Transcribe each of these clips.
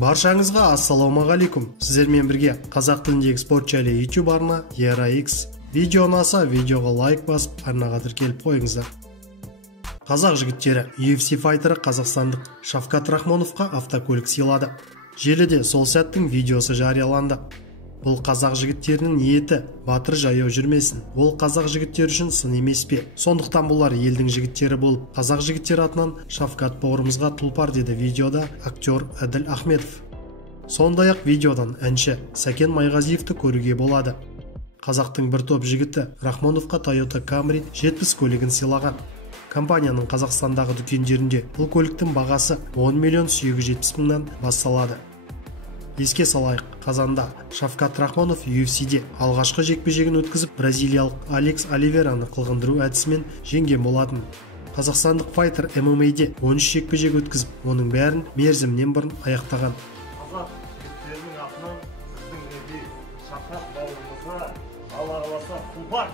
Баршаңызға ассалаумағалейкум. Сіздермен бірге қазақ тіліндегі спорт жайлы YouTube арна ERA-X. Видео ұнаса, видеоға лайк басып, арнаға тіркеліп қойыңыздар. Қазақ жігіттері UFC файтері қазақстандық Шавкат Рахмоновқа автокөлік сыйлады. Желіде сол сәттің видеосы жарияланды. Бұл қазақ жігіттерінің ниеті батыр жаяу жүрмесін. Ол қазақ жігіттер үшін сын емес пе? Сондықтан бұлар елдің жігіттері болып, қазақ жігіттері атынан Шавкат бауырымызға тұлпар деді видеода актер Әділ Ахметов. Сондай-ақ видеодан әнші Сәкен Майғазиевті көруге болады. Қазақтың бір топ жігіті Рахмоновқа Toyota Camry 70 көлігін сыйлаған. Компанияның Қазақстандағы дүкендерінде бұл көліктің бағасы 10 миллион 770 мыңнан басталады. Еске салайық, қазанда Шавкат Рахмонов UFC-де алғашқы жекпе-жегін өткізіп, бразилиялық Алекс Оливейраны қылғындыру әдісімен жеңген болатын. Қазақстандық файтер MMA-де 13 жекпе-жек өткізіп, оның бәрін мерзімнен бұрын аяқтаған. Қазақ жігіттерінің атынан сіздің елге Шавкат бауырымызға Алла қаласа тұлпар.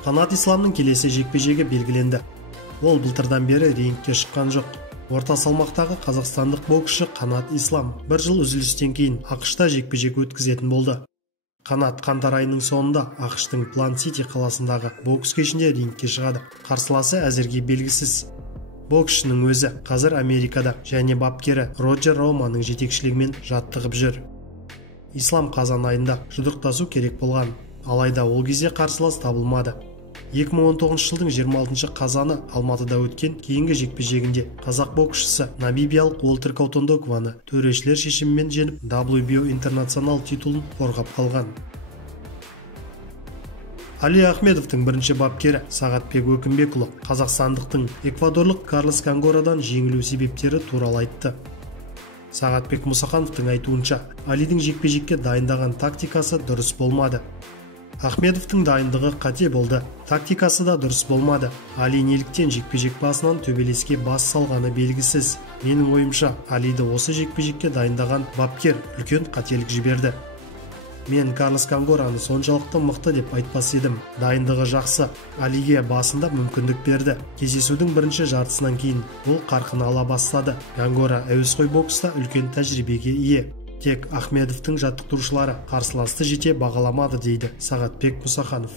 Қанат Исламның келесі жекпе-жегі белгіленді. Ол былтырдан бері рингке шыққан жоқ. Орта салмақтағы қазақстандық боксшы Қанат Ислам бір жыл үзілістен кейін ақш-та жекпе-жек өткізетін болды. Қанат қаңтар айының соңында ақш-тың Плант-Сити қаласындағы бокс кешінде рингке шығады. Қарсыласы әзірге белгісіз. Боксшының өзі қазір Америкада және бапкері Роджер Романың жетекшілігімен жаттығып жүр. Ислам қазан айында жұдырықтасу керек болған, алайда ол кезде қарсылас табылмады. 2019 жылдың 26 қазаны Алматыда өткен кейінгі жекпе-жегінде қазақ боксшысы намибиялық Уолтер Каутондокованы төрешілер шешімімен жеңіп, WBO интернационал титулын қорғап қалған. Али Ахмедовтың бірінші бапкері Сағатбек Өкімбекұлы қазақстандықтың эквадорлық Карлос Кангорадан жеңілу себептері туралы айтты. Сағатбек Мұсахановтың айтуынша, Алидің жекпе-жекке дайындаған тактикасы дұрыс болмады. Ахмедовтың дайындығы қате болды, тактикасы да дұрыс болмады. Али неліктен жекпе-жек басынан төбелеске бас салғаны белгісіз. Менің ойымша, Алиді осы жекпе-жекке дайындаған бапкер үлкен қателік жіберді. Мен Карлос Кангораны соншалықты мықты деп айтпас едім. Дайындығы жақсы, Алиге басында мүмкіндік берді. Кездесудің бірінші жартысынан кейін ол қарқын ала бастады. Кангора әуесқой бокста үлкен тәжірибеге ие. Тек Ахмедовтың жаттықтырушылары қарсыласты жете бағаламады дейді Сағатбек Мұсаханов.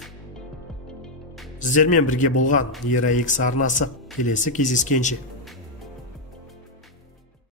Сіздермен бірге болған ERA-X арнасы. Келесі кездескенше.